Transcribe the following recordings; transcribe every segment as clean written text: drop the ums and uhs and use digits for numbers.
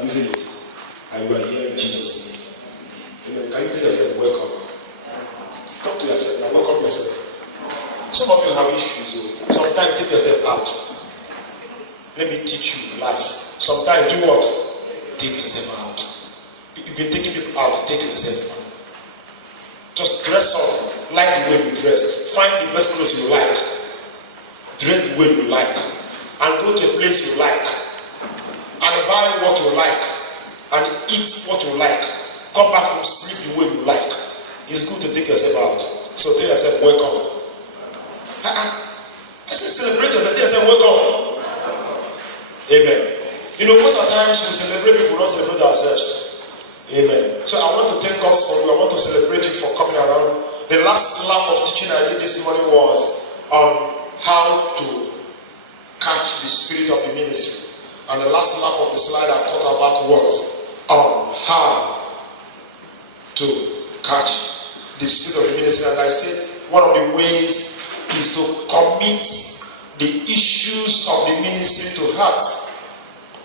I'm using it. And you are here in Jesus' name. Amen. Can you tell yourself welcome? Talk to yourself now. Welcome yourself. Some of you have issues. Sometimes take yourself out. Let me teach you life. Sometimes do what? Take yourself out. You've been taking people out. Take yourself out. Just dress up. Like the way you dress. Find the best clothes you like. Dress the way you like. And go to a place you like. And buy what you like. And eat what you like. Come back home, sleep the way you like. It's good to take yourself out. So tell yourself, welcome. I say celebrate yourself. Tell yourself, welcome. Amen. You know, most of the times we celebrate people, we don't celebrate ourselves. Amen. So I want to thank God for you. I want to celebrate you for coming around. The last lap of teaching I did this morning was on how to catch the spirit of the ministry. And the last lap of the slide I taught about was on how to catch the spirit of the ministry. And I said one of the ways is to commit the issues of the ministry to heart.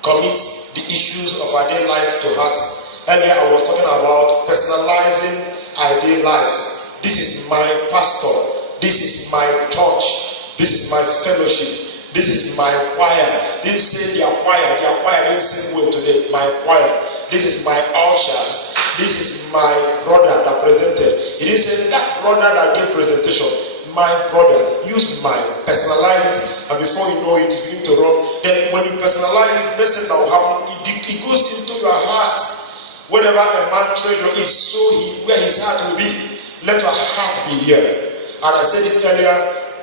Commit the issues of our daily life to heart. Earlier I was talking about personalizing our daily life. This is my pastor. This is my church. This is my fellowship. This is my choir. Didn't say their choir. Their choir didn't sing well today. My choir. This is my ushers. This is my brother that presented. He didn't say that brother that gave presentation. My brother. Use my. Personalize it. And before you know it, you begin to run. Then when you personalize it, next thing that will happen, it goes into your heart. Whatever a man treasure is, so where his heart will be. Let your heart be here. And I said it earlier,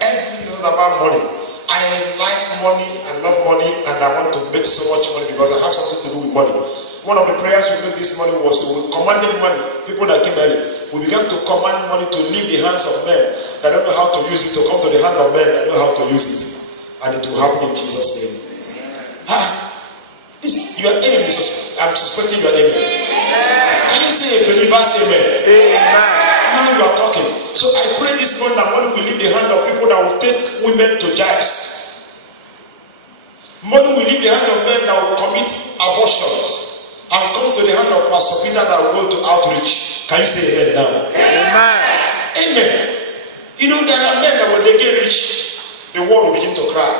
everything is not about money. I like money, I love money, and I want to make so much money because I have something to do with money. One of the prayers we made this morning was to command money. People that came early, we began to command money to leave the hands of men that don't know how to use it, to come to the hand of men that know how to use it. And it will happen in Jesus' name. You are aiming, I'm suspecting you are aiming. Can you say a believer's amen? Amen. Now you are talking. So I pray this morning that money will leave the hand of people that will take women to jives. Money will leave the hand of men that will commit abortions and come to the hand of Pastor Peter that will go to outreach. Can you say amen now? Amen. Amen. You know, there are men that when they get rich, the world will begin to cry.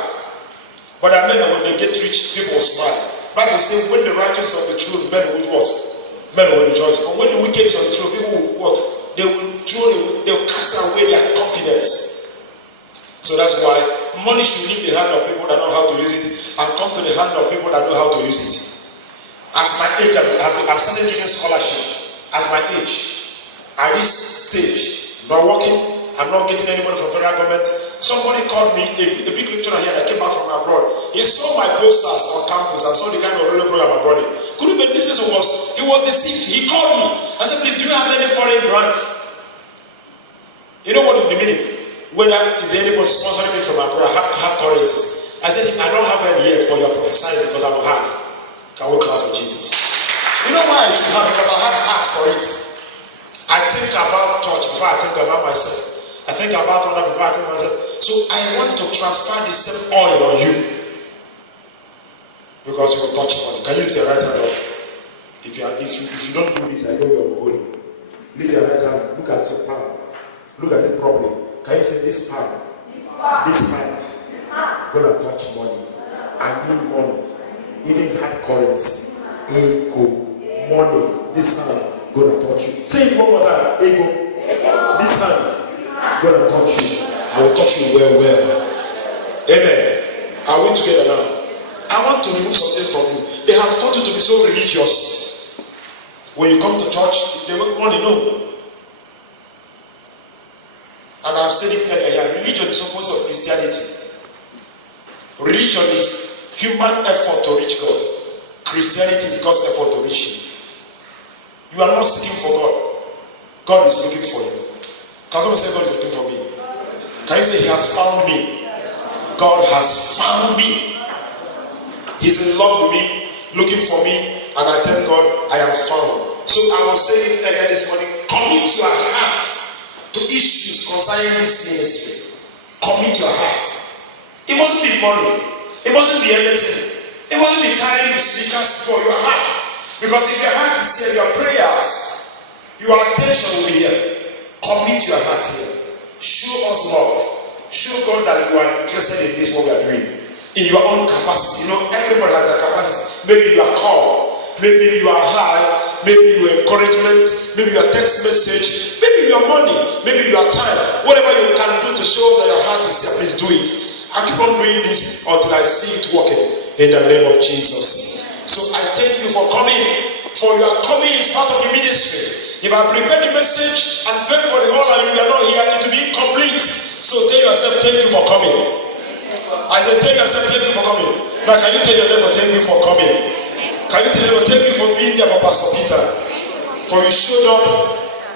But there are men that when they get rich, people will smile. Bible says when the righteous of the truth, men will what? Men will rejoice. But when the wicked is on the truth, people will what? They will cast away their confidence. So that's why money should leave the hand of people that know how to use it and come to the hand of people that know how to use it. At my age, I've started giving scholarship. At my age, at this stage, not working, I'm not getting any money from federal government. Somebody called me, a big lecturer here that came back from abroad. He saw my posters on campus and saw the kind of radio program I'm running. Couldn't believe this person was deceived. He called me and said, please, do you have any foreign grants? You know what the meaning? Whether is anybody sponsoring me from abroad, I have to have currencies. I said, I don't have any yet, but you're prophesying because I will have. Can we clap for Jesus? You know why I should have? Because I have heart for it. I think about church before I think about myself. I think about other before I think about myself. So I want to transfer the same oil on you. Because you will touch money. Can you lift your right hand up? If you don't do this, I know you're holy. Lift your right hand. Look at your palm. Look at it properly. Can you say this palm? This hand. Gonna touch money. I need money. Even hard currency. Ego. Money. This hand gonna touch you. Say it one more time. Ego. This hand gonna touch you. I will touch you well. Amen. Are we together now? I want to remove something from you. They have taught you to be so religious. When you come to church, they want money, no. And I've said it earlier, religion is opposite of Christianity. Religion is human effort to reach God. Christianity is God's effort to reach you. You are not seeking for God. God is looking for you. Can someone say God is looking for me? Can you say He has found me? God has found me. He's in love with me, looking for me, and I thank God I am found. So I was saying it earlier this morning, commit your heart to issues concerning this ministry. Commit your heart. It mustn't be money. It mustn't be anything. It mustn't be carrying the speakers for your heart. Because if your heart is here, your prayers, your attention will be here. Commit your heart here. Show us love. Show God that you are interested in this, what we are doing. In your own capacity. Everybody has a capacity. Maybe you are called. Maybe you are high. Maybe your encouragement. Maybe your text message. Maybe your money. Maybe your time. Whatever you can do to show that your heart is here, please do it. I keep on doing this until I see it working in the name of Jesus. So I thank you for coming. For your coming is part of the ministry. If I prepare the message and pray for the whole and you are not here, it will be incomplete. So tell yourself, thank you for coming. I said, tell yourself, thank you for coming. Now, can you tell your neighbor, thank you for coming? Can you tell your neighbor, thank you for being there for Pastor Peter? For you showed up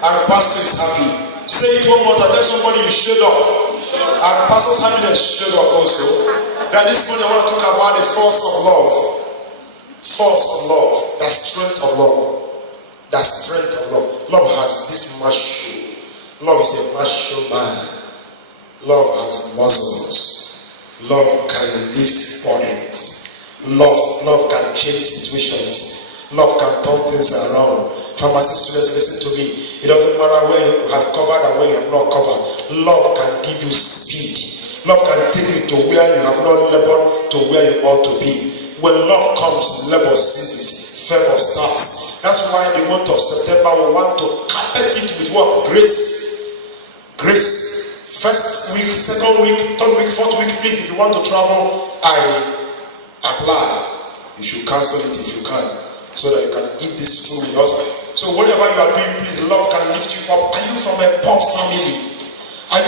and the pastor is happy. Say it one more time. Tell somebody you showed up and the pastor's happiness showed up also. Now, this morning I want to talk about the force of love. Force of love. The strength of love. The strength of love. Love has this muscle. Love is a muscle man. Love has muscles. Love can lift bodies. Love can change situations. Love can turn things around. Pharmacy students, listen to me. It doesn't matter where you have covered and where you have not covered. Love can give you speed. Love can take you to where you have not labored to where you ought to be. When love comes, labor ceases. Favor starts. That's why in the month of September we want to carpet it with what? Grace. Grace. First week, second week, third week, fourth week, please, if you want to travel, I apply. You should cancel it if you can, so that you can eat this food with us. So whatever you are doing, please, love can lift you up. Are you from a poor family? I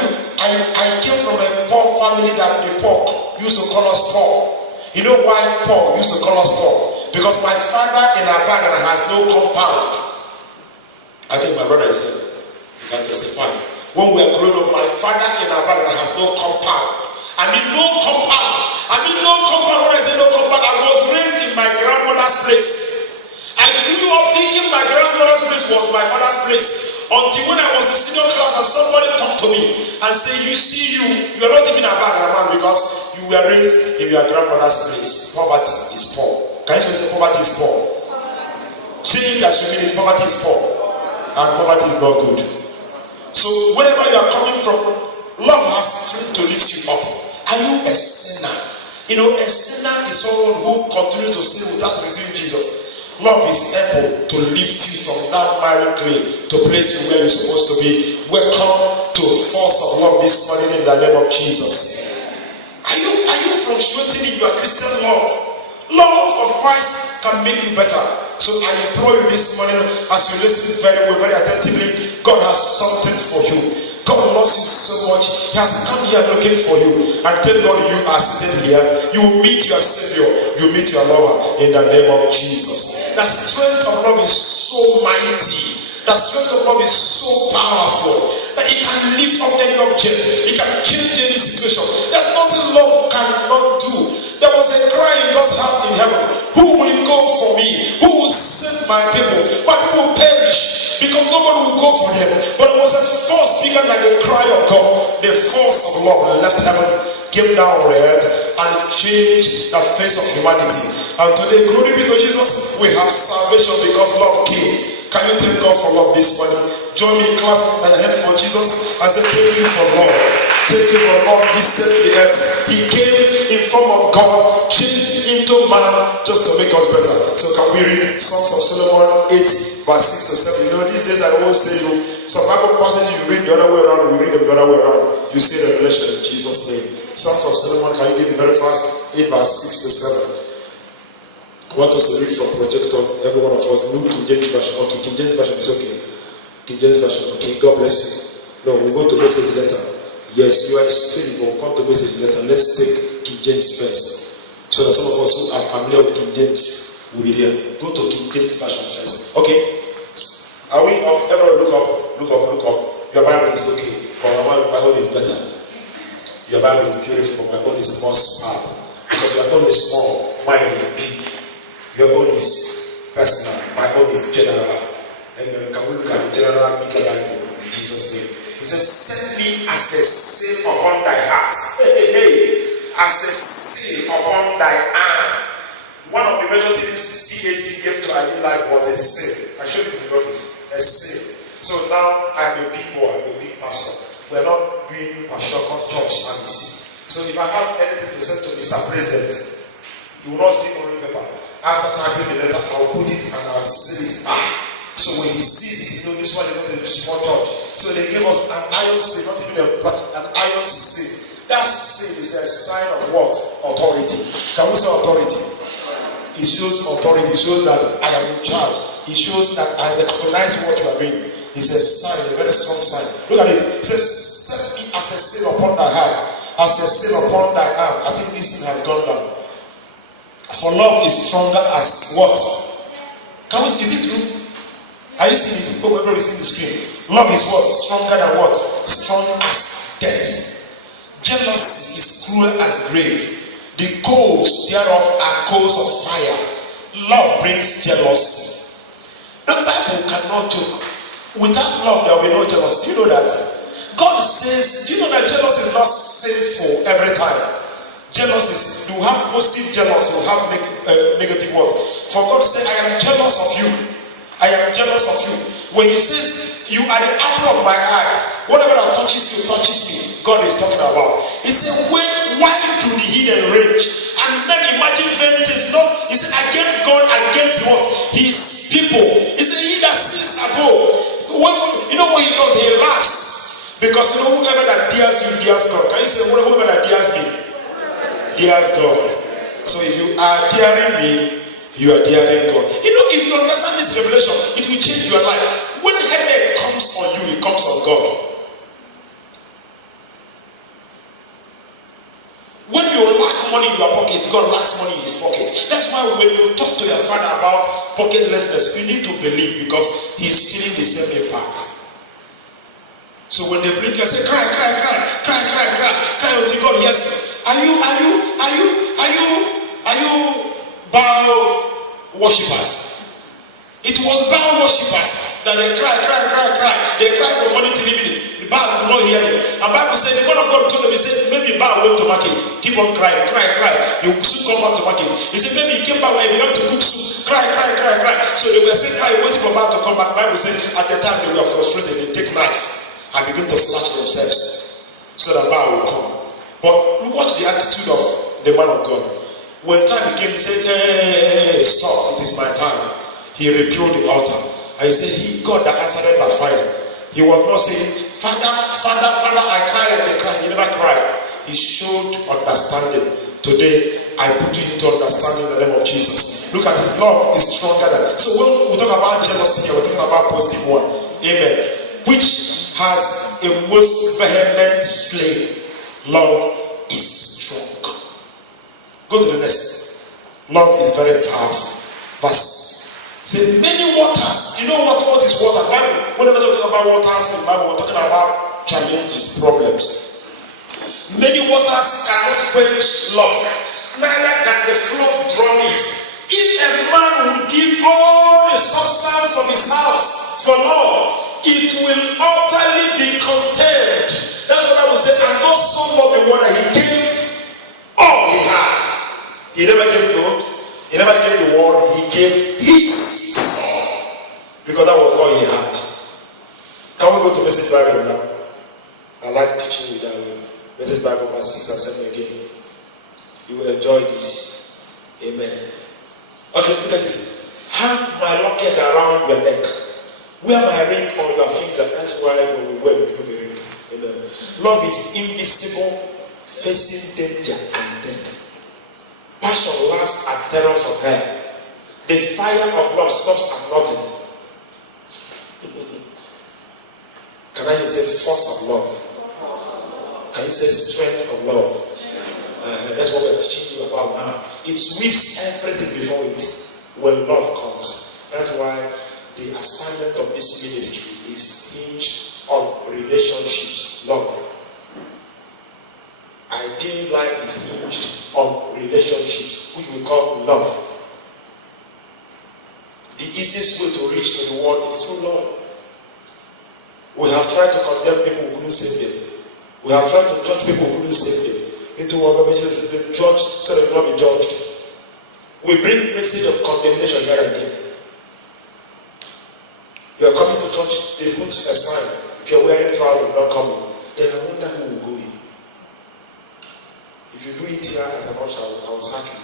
came from a poor family that the poor used to call us poor. You know why poor used to call us poor? Because my father in Abagana has no compound. I think my brother is here. You can testify. When we are growing up, my father in Abagana has no compound. I mean no compound. When I say no compound, I was raised in my grandmother's place. I grew up thinking my grandmother's place was my father's place. Until when I was in senior class and somebody talked to me and said, you are not even a Abagana man because you were raised in your grandmother's place. Poverty is poor. Can you say poverty is poor? Say it as you mean it, poverty is poor. And poverty is not good. So wherever you are coming from, love has strength to lift you up. Are you a sinner? A sinner is someone who continues to sin without receiving Jesus. Love is able to lift you from that miry clay to place you where you're supposed to be. Welcome to the force of love this morning in the name of Jesus. Are you fluctuating in your Christian love? Love of Christ can make you better. So I implore you this morning, as you listen very attentively, God has something for you. God loves you so much. He has come here looking for you. And tell God you are sitting here. You will meet your Savior. You meet your lover in the name of Jesus. The strength of love is so mighty. The strength of love is so powerful that it can lift up any object. It can change any situation. There's nothing love cannot do. There was a cry in God's heart in heaven. Who will go for me? Who will save my people? My people perish because nobody will go for them. But it was a force bigger than the cry of God. The force of love left heaven, came down on earth, and changed the face of humanity. And today, glory be to Jesus, we have salvation because love came. Can you thank God for love this morning? Join me, clap your hand for Jesus. I said, thank you for love. Thank you for love visited the earth. He came in form of God, changed into man just to make us better. So can we read Songs of Solomon 8, verse 6 to 7? These days I always say some Bible passages you read the other way around, we read them the other way around. You say Revelation in Jesus' name. Songs of Solomon, can you give it very fast? 8 verse 6 to 7. I want us to read from projector, every one of us. New King James Version. Okay, King James Version is okay. King James Version, okay. God bless you. No, we'll go to message letter. Yes, you are a spirit, but we'll come to message letter. Let's take King James first. So that some of us who are familiar with King James will be there. Go to King James Version first. Okay. Are we up? Everyone look up. Look up, look up. Your Bible is okay. But my own is better. Your Bible is beautiful, my own is more superb. Because your own is small, mine is big. Your own is personal, my own is general. And can we look at the general bigger Bible in Jesus' name? He says, set me as a seal upon thy heart. As a seal upon thy arm. One of the major things CAC gave to if I didn't like was a sin. I showed you in the office. A sin. So now I'm a big boy, I'm a big pastor. We're not doing a shortcut church service. So if I have anything to say to Mr. President, you will not see only paper. After typing the letter, I'll put it and I'll seal it. So when he sees it, you know this one is not a small church. So they gave us an iron seal, not even an iron seal. That seal is a sign of what? Authority. Can we say authority? It shows authority. It shows that I am in charge. It shows that I recognize what you are doing. It's a sign, a very strong sign. Look at it. It says, set me as a seal upon thy heart, as a seal upon thy arm. I think this thing has gone down. For love is stronger as what? Is it true? Are you seeing it? Go over see the screen. Love is what? Stronger than what? Strong as death. Jealousy is cruel as grave. The coals thereof are coals of fire. Love brings jealousy. The Bible cannot joke. Without love, there will be no jealousy. Do you know that? God says, do you know that jealousy is not sinful every time? Jealousy, you have positive jealousy, you have negative words. For God to say, I am jealous of you. I am jealous of you. When he says, you are the apple of my eyes, whatever that touches you, touches me. God is talking about. He said, why do the heathen rage? And then imagine then it is not, he said, against God, against what? His people. He said, he that sins above. You know what he does? He laughs. Because you know, whoever that dares you, dares God. Can you say, whoever that dares me, dares God? So if you are daring me, you are daring God. You know, if you understand this revelation, it will change your life. When a headache comes on you, it comes on God. When you lack money in your pocket, God lacks money in his pocket. That's why when you talk to your father about pocketlessness, you need to believe because he's feeling the same impact. So when they bring you, say, cry until God hears you. Are you Baal worshippers? It was Baal worshippers that they cry. They cry from morning till evening. Baal will not hear you. And Bible said, the word of God told them, he said, maybe Baal went to market. Keep on crying. You soon come back to market. He said, maybe he came back when he began to cook soup. Cry. So they were saying, cry, waiting for Baal to come back. Bible said, at the time they were frustrated, they take knife and begin to slash themselves so that Baal will come. But watch the attitude of the man of God. When time came, he said, hey, stop, it is my time. He repealed the altar. And he said, God that answered by fire. He was not saying, Father, I cry like they cry. He never cried. He showed understanding. Today, I put you into understanding in the name of Jesus. Look at his love is stronger than. So when we talk about jealousy, we're talking about positive one. Amen. Which has a most vehement flame. Love is strong. Go to the next. Love is very powerful. Verse. Say many waters. You know what is water? Bible. Whenever we talk about waters in the Bible, we're talking about challenges, problems. Many waters cannot quench love. Neither can the floods drown it. If a man would give all the substance of his house for love, it will utterly be contained. That's what I would say. And God so loved the world that he gave all he had. He never gave gold. He never gave the world. He gave his son. Because that was all he had. Can we go to Message Bible now? I like teaching you that way. Message Bible verse 6 and 7 again. You will enjoy this. Amen. Okay, look at this. Hang my locket around your neck. Wear my ring on your finger. That's why when we wear, we give a ring. Amen. Love is invisible, facing danger and death. Passion laughs at terrors of hell. The fire of love stops at nothing. Can I say force of love? Can you say strength of love? That's what we're teaching you about now. It sweeps everything before it when love comes. That's why the assignment of this ministry is hinged on relationships, love. Ideal life is hinged on relationships, which we call love. The easiest way to reach to the world is through love. We have tried to condemn people who couldn't save them. We have tried to judge people who couldn't save them. Into one revelation says the judge so they will not be judged. We bring message of condemnation here and there. to church, they put a sign. If you're wearing trousers, not coming. Then I wonder who will go in. If you do it here as an usher, I will sack you.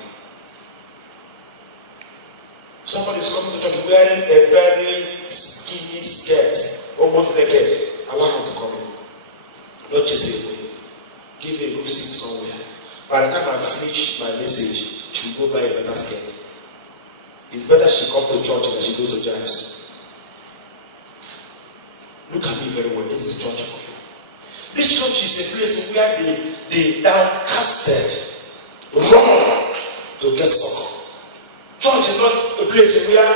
Somebody is coming to church wearing a very skinny skirt, almost naked. Allow her to come in. Don't chase it away. Give her a good seat somewhere. By the time I finish my message, she will go buy a better skirt. It's better she come to church than she goes to James. Look at me very well. This is church for you. This church is a place where the downcasted run to get succor. Church is not a place where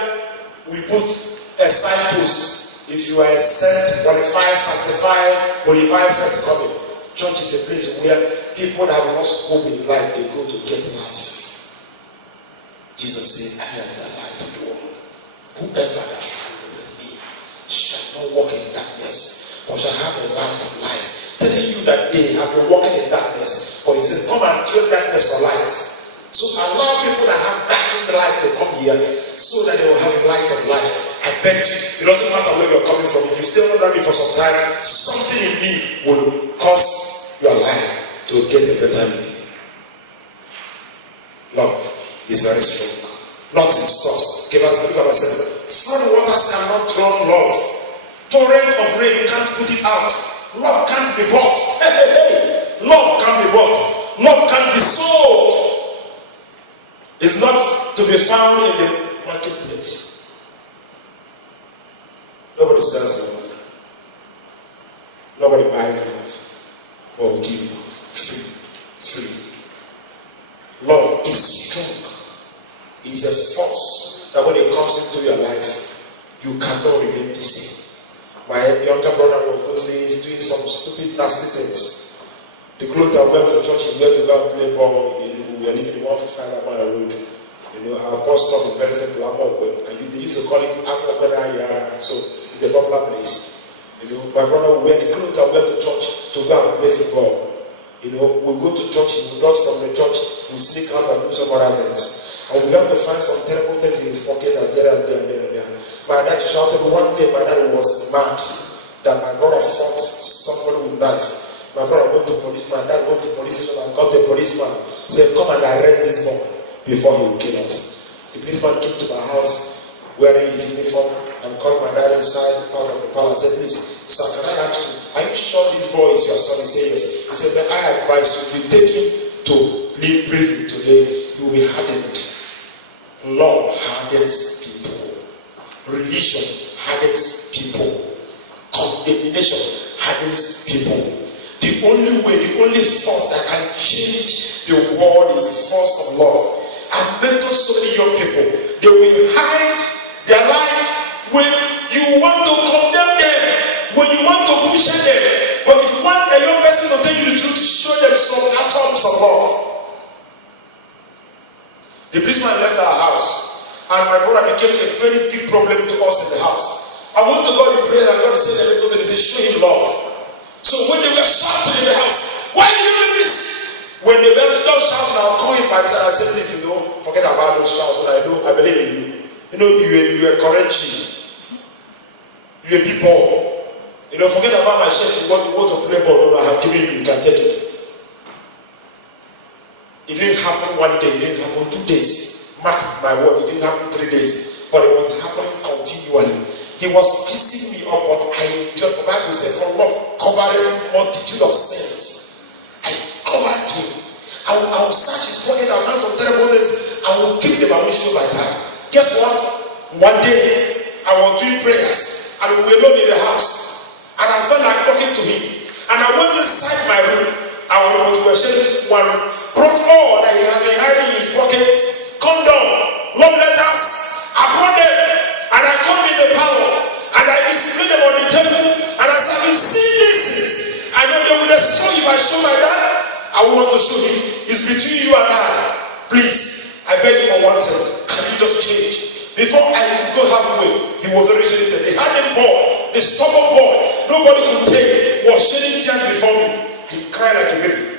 we put a signpost. If you are sent, qualified, sanctified, qualified, sent to come in. Church is a place where people that have lost hope in life, they go to get life. Jesus said, I am the light of the world. Whoever that followeth me shall not walk in darkness, but shall have the light of life. Telling you that they have been walking in darkness, but he said, come and trade darkness for light. So allow people that have darkened life to come here, so that they will have a light of life. I bet you, it doesn't matter where you're coming from. If you stay under me for some time, something in me will cause your life to get a better living. Love is very strong. Nothing stops. Give us a look at ourselves. Flood waters cannot drown love. Torrent of rain can't put it out. Love can't be bought. Love can't be bought. Love can't be sold. It's not to be found in the marketplace. Nobody sells love. Nobody buys love. But we give love. Free. Love is strong. It's a force that when it comes into your life, you cannot remain the same. My younger brother was those days doing some stupid, nasty things. The clothes I wear to church, he went to go and play ball. We are living in 155 mile road. Our bus stop is very simple. And they used to call it Amokwe. So it's a popular place. My brother would wear the clothes I wear to church to go and play football. We go to church, he would dust from the church, we sneak out and do some other things. And we have to find some terrible things in his pocket and there and there and there and there. My dad shouted one day, my dad was mad that my brother fought somebody with knife. My brother went to police, my dad went to police station and got a policeman. Said, come and arrest this boy before he will kill us. The policeman came to my house wearing his uniform and called my dad inside part of the palace and said, please, sir, can I ask you, are you sure this boy is your son? He said, yes. He said, then I advise you, if you take him to prison today, you will be hardened. Law hardens people. Religion hardens people. Condemnation hardens people. The only way, the only force that can change the world is the force of love. I've mentored so many young people. They will hide their life when you want to condemn them, when you want to push them. But if you want a young person to tell you the truth, show them some atoms of love. The policeman left our house, and my brother became a very big problem to us in the house. I went to God in prayer, and God said a little thing. He said, show him love. So when they were shouting in the house, why did you do this? When they were not shouting, I'll call him by the side and say, please, forget about those shouting. I believe in you. You are correct. You are people. Forget about my shirt. You want to play ball. I have given you. You can take it. It didn't happen one day. It didn't happen 2 days. Mark my word. It didn't happen 3 days. But it was happening continually. He was pissing me off, but I enjoyed. The Bible said, for love covering multitude of sins. I covered him. I will search his pocket. I'll find some terrible things. I will keep them. I will show my time. Guess what? One day, I was doing prayers, and we were alone in the house, and I felt like talking to him. And I went inside my room. I was worshiping one room. Brought all that he had been hiding in his pocket, condom, love letters. I brought them, and I come in the parlor, and I displayed them on the table, and I said, I've been seeing this. I know they will destroy if I show my dad. I want to show him. It's between you and I. Please, I beg you for one thing. Can you just change? Before I could go halfway, he was already dead. The hardened boy, the stubborn boy, nobody could take, was shedding tears before me. He cried like a baby.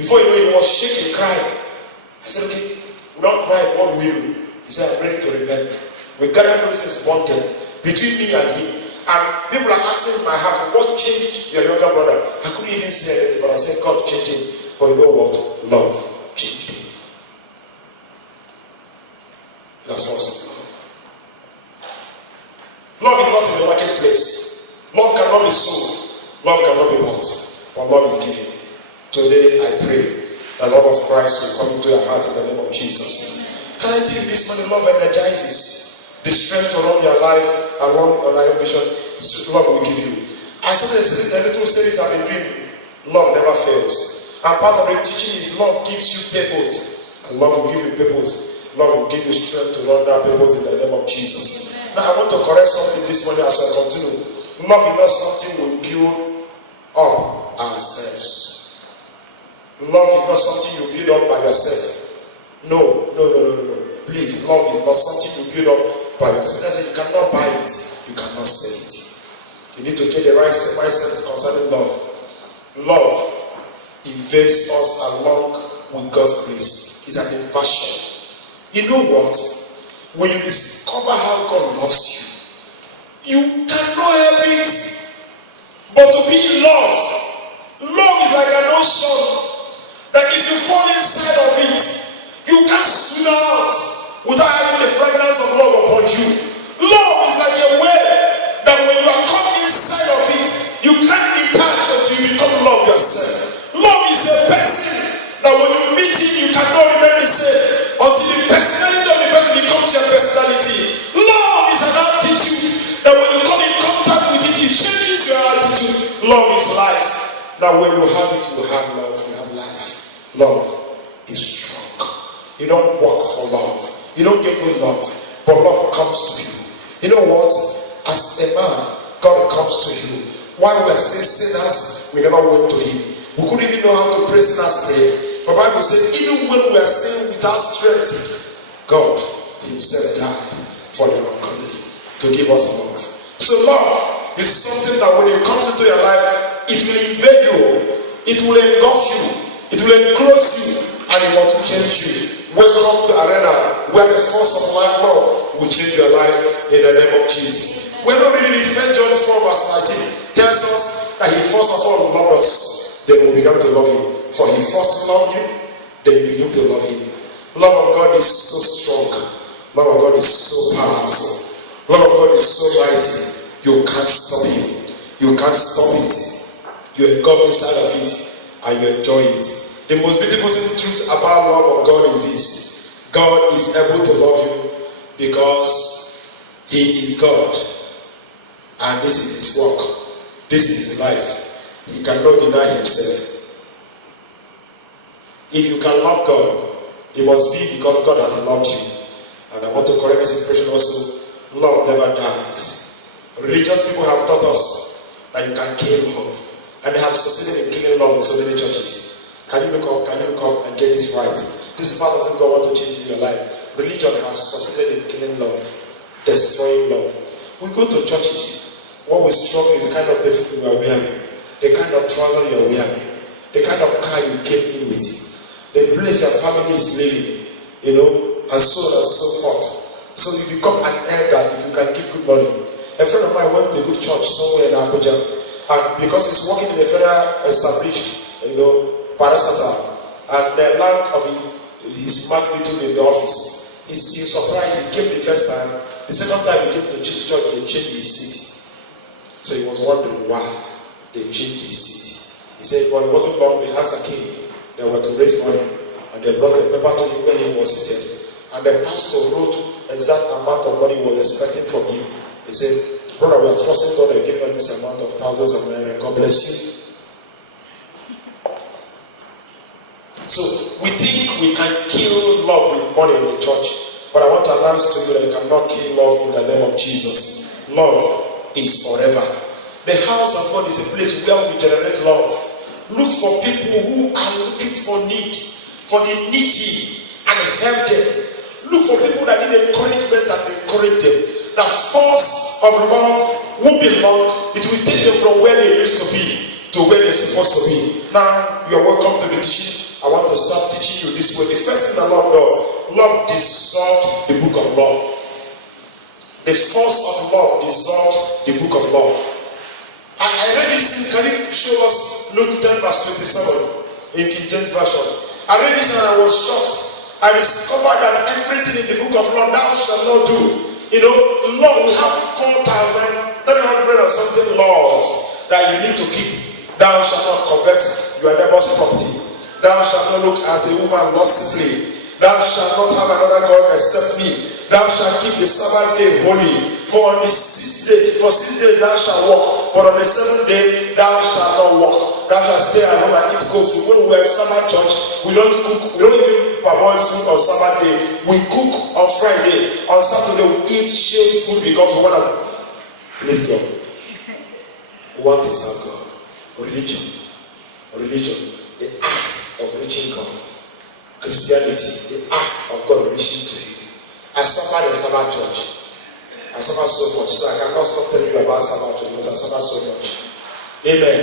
Before you know, he was shaking, crying. I said, okay, we don't cry, what do we do? He said, I'm ready to repent. We gathered those things wanted between me and him. And people are asking in my heart, what changed your younger brother? I couldn't even say anything, but I said, God changed him. But you know what? Love changed him. The force of love. Love is not in the marketplace. Love cannot be sold. Love cannot be bought. But love is given. Today I pray the love of Christ will come into your heart in the name of Jesus. Can I tell you this morning? Love energizes the strength to run your life along your life vision. Love will give you. I started a little series I've been doing. Love never fails. And part of the teaching is love gives you purpose. And love will give you purpose. Love will give you strength to run that purpose in the name of Jesus. Now I want to correct something this morning as I continue. Love is not something we build up ourselves. Love is not something you build up by yourself. No. Please, love is not something you build up by yourself. That's it. You cannot buy it. You cannot sell it. You need to get the right mindset concerning love. Love invades us along with God's grace. It's an invasion. You know what? When you discover how God loves you, you cannot help it but to be in love. Love is like an ocean that if you fall inside of it, you can't swim out without having the fragrance of love upon you. Love is like a wave that when you are caught inside of it, you can't detach until you become love yourself. Love is a person that when you meet him, you cannot remain the same until the personality of the person becomes your personality. Love is an attitude that when you come in contact with it, it changes your attitude. Love is life. That when you have it, you have love, you have life. Love is strong. You don't work for love. You don't get good love, but love comes to you. You know what? As a man, God comes to you. While we are still sinners, we never went to him. We couldn't even know how to pray sinners prayer. The Bible said, even when we are still without strength, God himself died for the ungodly to give us love. So love is something that when it comes into your life, it will invade you, it will engulf you, it will enclose you, and it must change you. Welcome to Arena, where the force of love will change your life in the name of Jesus. We're not reading it. 1 John 4 verse 19 tells us that he first of all loved us, then we began to love him. For he first loved you, then you begin to love him. Love of God is so strong. Love of God is so powerful. Love of God is so mighty. You can't stop him. You can't stop it. You engulf inside of it and you enjoy it. The most beautiful truth about love of God is this. God is able to love you because he is God. And this is his work. This is his life. He cannot deny himself. If you can love God, it must be because God has loved you. And I want to correct this impression also. Love never dies. Religious people have taught us that you can kill love. And they have succeeded in killing love in so many churches. Can you look up and get this right? This is part of what God wants to change in your life. Religion has succeeded in killing love, destroying love. We go to churches. What we struggle is the kind of perfume you are wearing, the kind of trousers you are wearing, the kind of car you came in with, the place your family is living, and so on and so forth. So you become an elder if you can give good money. A friend of mine went to a good church somewhere in Abuja, and because he's working in a federal established, parastatal, and the land of his magnitude in the office, he's surprised. He came the first time. The second time he came to church, they changed his seat. So he was wondering why they changed his seat. He said, well, it wasn't long, the answer came. They were to raise money, and they brought the paper to him where he was seated. And the pastor wrote exact amount of money he was expecting from him. He said, brother, we are trusting God to give us this amount of thousands of naira. God bless you. So we think we can kill love with money in the church, but I want to announce to you that you cannot kill love in the name of Jesus. Love is forever. The house of God is a place where we generate love. Look for people who are looking for need, for the needy, and help them. Look for people that need encouragement and encourage them. The force of love won't be long. It will take them from where they used to be to where they're supposed to be. Now, you're welcome to the teaching. I want to start teaching you this way. The first thing that love does, love dissolves the book of law. The force of love dissolved the book of law. I read this. Can you show us Luke 10 verse 27 in King James Version? I read this and I was shocked. I discovered that everything in the book of law thou shalt not do. You know, law, we have 4,300 or something laws that you need to keep. Thou shalt not covet your neighbor's property. Thou shalt not look at a woman lustfully. Thou shalt not have another God except me. Thou shalt keep the Sabbath day holy. For on the 6th day, for 6 days thou shalt walk, but on the 7th day thou shalt not walk. Thou shalt stay at home and eat cold food. When we were in Sabbath church, we don't cook, we don't even parboil food on Sabbath day. We cook on Friday. On Saturday we eat chilled food because we want to please God. We want to serve God. Religion, the act of reaching God. Christianity, the act of God reaching to you. I suffered in Sabbath church. I suffered so much, so I cannot stop telling you about Sabbath church because I suffered so much. Amen.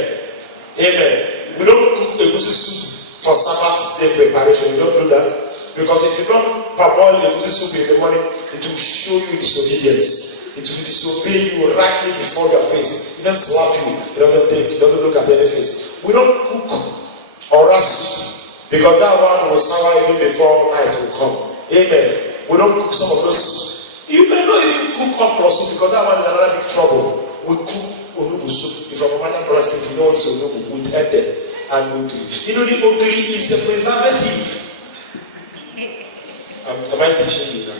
Amen. We don't cook egusi soup for Sabbath day preparation. We don't do that because if you don't parboil egusi soup in the morning, it will show you disobedience. It will disobey you rightly before your face. Even slap you. It doesn't look at any face. We don't cook or soup because that one will sour even before night will come. Amen. We don't cook some of those soups. You may not even cook okra soup because that one is another big trouble. We cook onubu soup. If you're from another state, you know what is onubu with ede and ogiri. You know the ogiri is a preservative. Am I teaching you?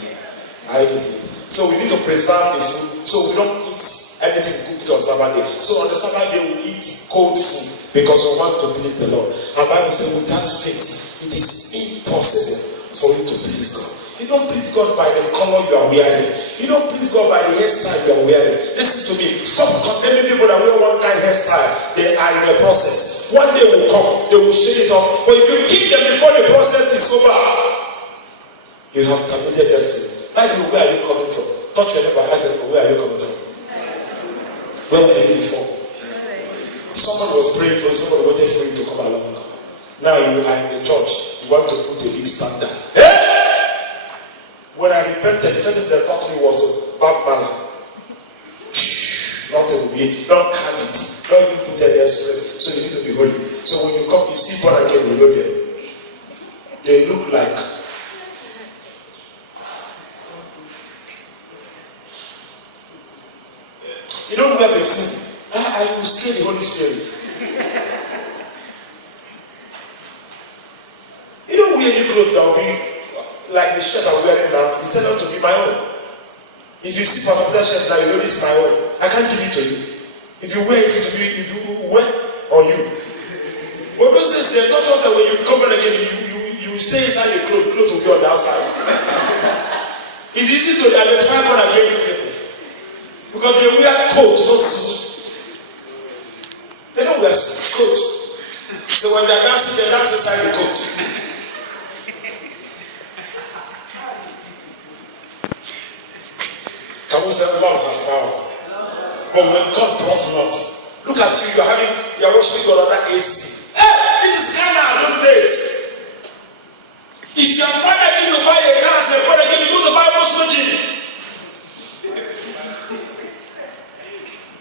I get it. So we need to preserve the food. So we don't eat anything cooked on Sabbath day. So on the Sabbath day we eat cold food because we want to please the Lord. And Bible says without faith it is impossible for you to please God. You don't please God by the color you are wearing. You don't please God by the hairstyle you are wearing. Listen to me. Stop condemning people that wear one kind of hairstyle. They are in a process. One day will come. They will shade it off. But if you keep them before the process is over, you have terminated destiny. Where are you coming from? Touch your neighbor and ask them, where are you coming from? Where were you before? Someone was praying for you, someone waited for you to come along. Now you are in the church, you want to put a big standard. Hey! When I repented, the first thing they taught me was to back manner. Not to be, not carve it, not even put any express. So you need to be holy. So when you come, you see born again, you know them. They look like you don't wear perfume. I will scare the Holy Spirit. You don't wear any clothes that will be like the shirt I'm wearing now. It's turned out to be my own. If you see part of that shirt now, you know this is my own. I can't give it to you. If you wear it, it will be if you wear on you. But those days they taught us that when you come back again, you stay inside the clothes will be on the outside. It's easy to identify born again people. Because they wear coat, no suit. They don't wear coat. So when they're dancing, they dance inside the coat. Can we say love has power? But when God brought love, look at you, you're worshiping God under AC. Hey, this is Ghana those days. If your father need to buy a car, say, but again, you go to buy Volkswagen.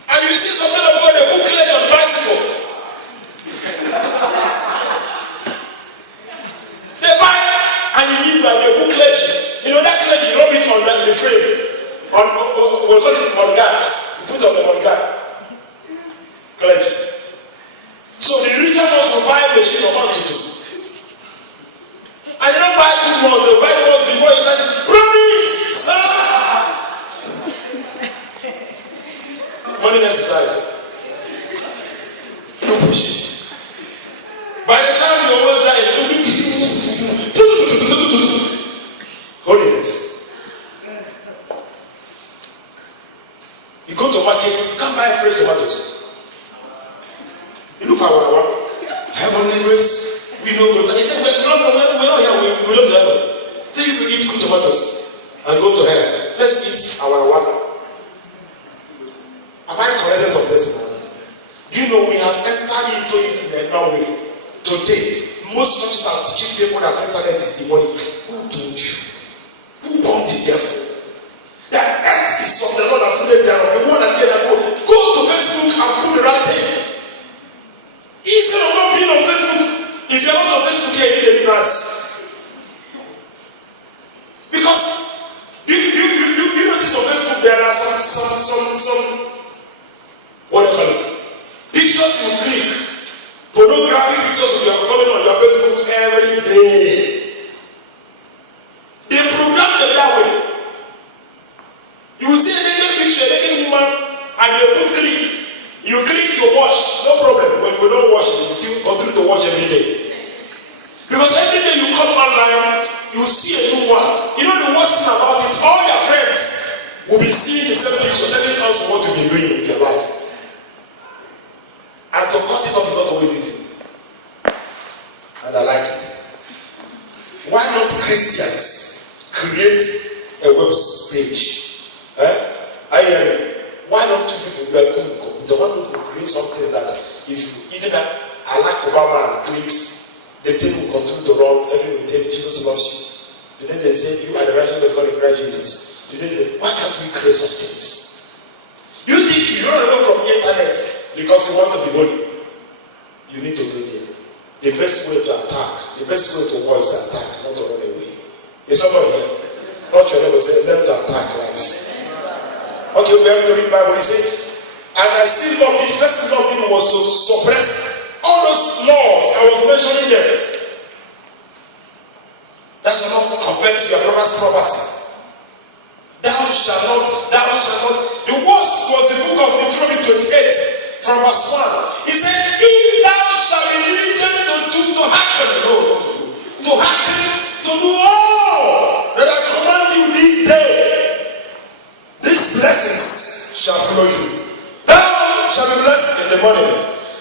And you see some people got a booklet on bicycle. They buy and you need like a booklet. You know that clergy, you rub it on the frame. We'll call it mudguard. You put on the mudguard. Clergy. So the richer ones will buy a machine of 1 to 2. And they don't buy good ones, they buy the ones before you start. Promise! Morning exercise. You push it. By the time you almost die, holiness. You go to market, you can't buy fresh tomatoes. You look for one. Heavenly race. We know God. He said, we're not here, we love heaven. So you eat good tomatoes and go to hell. Let's eat our one. Am I correcting some things? Do you know we have entered into it in a wrong way? Today, most churches are teaching people that internet is demonic. Who told you? Who born the devil? That earth is from the today, they are the one and then go to Facebook and put the right thing. Instead of not being on Facebook, if you are not on Facebook here, you need deliverance. Because you notice on Facebook there are some what do you call it? Pictures you click. Pornographic pictures will be coming on your Facebook every day. They program them that way. You will see a naked picture, a naked woman, and you put click. You click to watch, no problem. When we don't watch it, you continue to watch every day. Because every day you come online, you see a new one. You know the worst thing about it, all your friends will be seeing the same picture, telling us what you've been doing with your life. And to cut it off is not always easy. And I like it. Why not Christians create a web page? Why not two people who are good in computer? Why not create something that if even I like Obama and clicks, the thing will continue to run, everyone will tell you Jesus loves you. The next they say you are the righteousness of God in Christ Jesus. The next day, why can't we create some things? You think you don't know from the internet because you want to be holy. You need to go there. The best way to attack, the best way to war is to attack, not to run away. Is somebody here? Touch your neighbor, say, learn to attack life. Okay, we have to read Bible. He said, and I still love it. First thing God did was to suppress all those laws I was mentioning them. Thou shalt not covet your brother's property. Thou shalt not. The worst was the book of Deuteronomy 28 from verse 1. He said, if thou shalt be diligent to hearken, to do all that I command you this day, these blessings shall follow you. Thou shalt be blessed in the morning.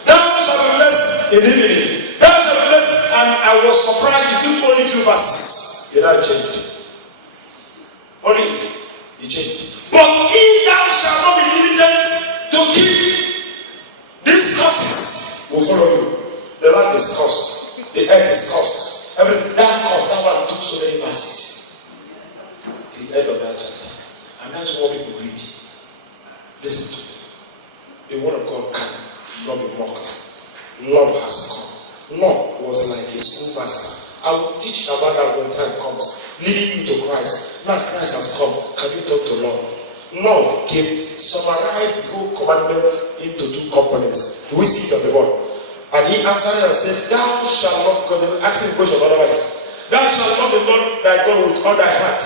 Thou shalt be blessed in the evening. Thou shalt be blessed. And I was surprised he took only few verses. He now changed. Only it. He changed. But if thou shalt not be diligent to keep, these curses will follow you. The land is cursed. The earth is cursed. That curse, that one took so many verses. The end of that chapter. And that's what people read. Listen to me. The word of God can not be mocked. Love has come. Love was like a schoolmaster. I will teach about that when time comes. Leading you to Christ. Now Christ has come. Can you talk to love? Love came, summarized the whole commandment into two components. Do we see it on the board? And he answered and said, thou shalt not, because they were asking the question otherwise. Thou shalt love the Lord thy God with all thy heart,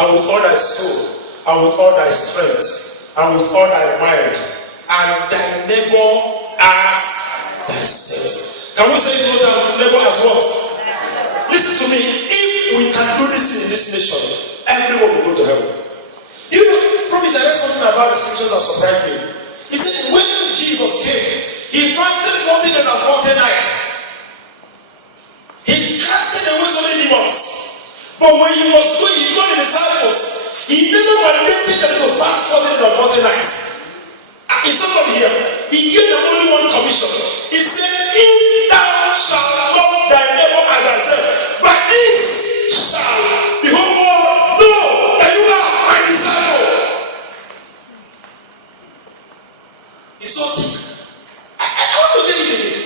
and with all thy soul, and with all thy strength, and with all thy mind, and thy neighbor as thyself. Can we say neighbor as what? Listen to me. If we can do this in this nation, everyone will go to heaven. You know, promise I read something about the scriptures that surprised me. He said when Jesus came, he fasted 40 days and 40 nights. He casted away so many demons. But when he was going, he told the disciples, he never mandated them to fast 40 days and 40 nights. Is somebody here? He gave them only one commission. He said, if thou shalt love thy neighbor as thyself, by this shall the whole world know that you are my disciple. It's so deep. I want to tell you again.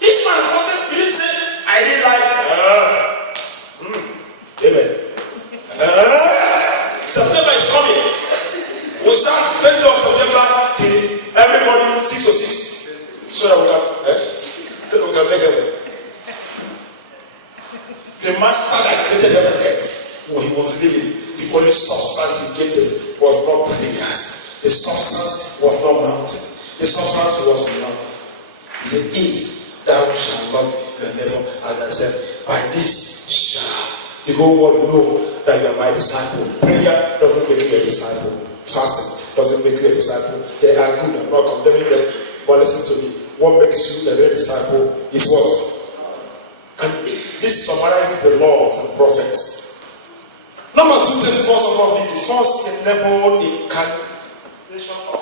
This man fasted, he didn't say, I did life. Amen. September is coming. We start first day of September till everybody 6 to 6. So that we can make heaven. The master that created heaven and earth, when he was living, the only substance he gave them was not prayers. The substance was not mountain. The substance was love. He said, if thou shalt love your neighbor as thyself, by this shall the whole world know that you are my disciple. Prayer doesn't make you a disciple. Fasting doesn't make you a disciple. They are good. I'm not condemning them. But listen to me. What makes you a real disciple is what? And this summarizes the laws and prophets. Number 2, the first enable the incarnation of